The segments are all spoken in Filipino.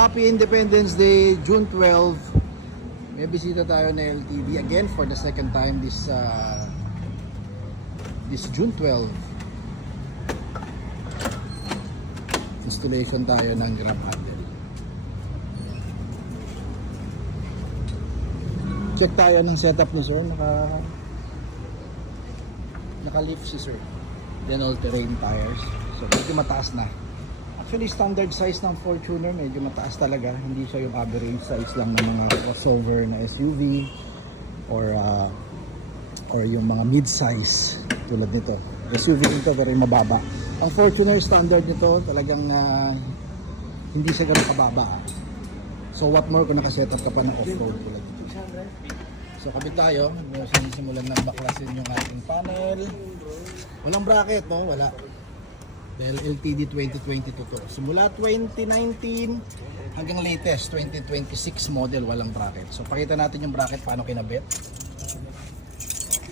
Happy Independence Day, June 12. May bisita tayo na LTD again for the second time this June 12. Installation tayo ng grab handle. Check tayo ng setup ni sir. Naka-lift si sir. Then all-terrain tires. So medyo mataas na. Actually standard size ng Fortuner, medyo mataas talaga. Hindi siya yung average size lang ng mga crossover na SUV or yung mga mid-size tulad nito. SUV nito pero yung mababa. Ang Fortuner standard nito talagang hindi siya gano'ng kababa. So what more kung nakasetup ka pa ng off-road tulad nito. So kabit tayo, sinisimulan ng baklasin yung ating panel. Walang bracket, no? Wala. Dahil LTD 2022 to. Simula 2019 hanggang latest 2026 model, walang bracket. So pakita natin yung bracket paano kinabit.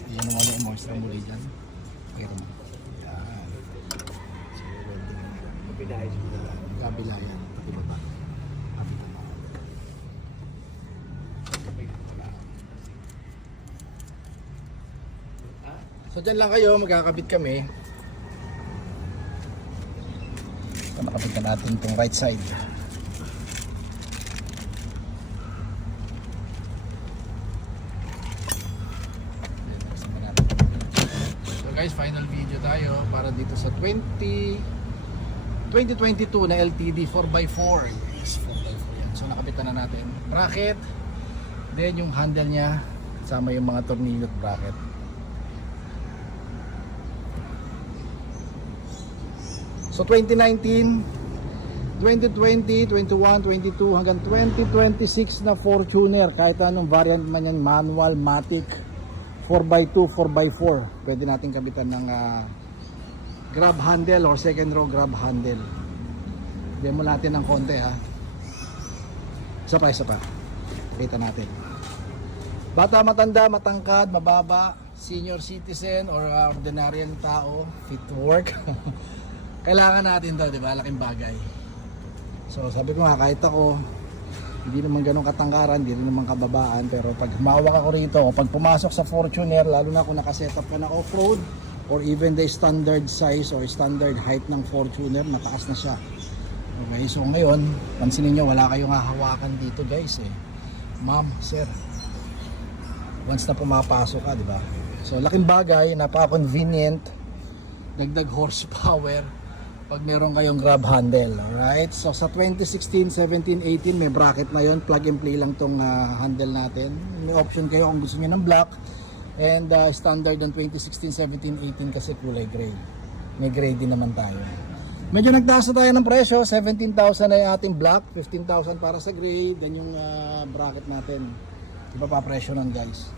Yan ang wala i-monster muli dyan. Pakita mo. Yan. Kabila yan. Pati baba. So dyan lang kayo, magkakabit kami. So, nakabit na natin itong right side. So guys, final video tayo para dito sa 2022 na LTD 4x4. Yes, 4x4 yan. So nakabit na natin bracket, then yung handle nya sama yung mga tornilyo at bracket. So 2019, 2020, 21, 22 hanggang 2026 na Fortuner, kahit anong variant man yan, manual, matic, 4x2, 4x4, pwede natin kabitan ng grab handle or second row grab handle. Demo natin ng konti ha. Isa pa. Kita natin. Bata, matanda, matangkad, mababa, senior citizen or ordinaryong tao, fit to work. Kailangan natin to, di ba? Laking bagay. So sabi ko nga, kahit ako hindi naman ganun katangkaran, hindi rin naman kababaan, pero pag humawak ako rito o pag pumasok sa Fortuner, lalo na kung nakasetup ka na off-road or even the standard size or standard height ng Fortuner, mataas na siya. Okay, so ngayon pansinin nyo, wala kayong hahawakan dito guys ma'am, sir, once na pumapasok ka, di ba? So laking bagay, napaka-convenient, dagdag horsepower pag meron kayong grab handle. Alright, so sa 2016, 17, 18 may bracket na yon, plug and play lang tong handle natin. May option kayo kung gusto niyo ng black, and standard ng 2016, 17, 18 kasi kulay gray. May gray din naman tayo. Medyo nagtaas na tayo ng presyo, 17,000 na yung ating black, 15,000 para sa gray, then yung bracket natin iba pa presyo nun guys.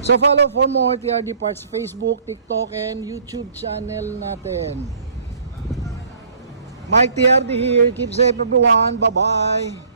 So follow for more TRD Parts Facebook, TikTok, and YouTube channel natin. Mike TRD here. Keep safe everyone. Bye-bye.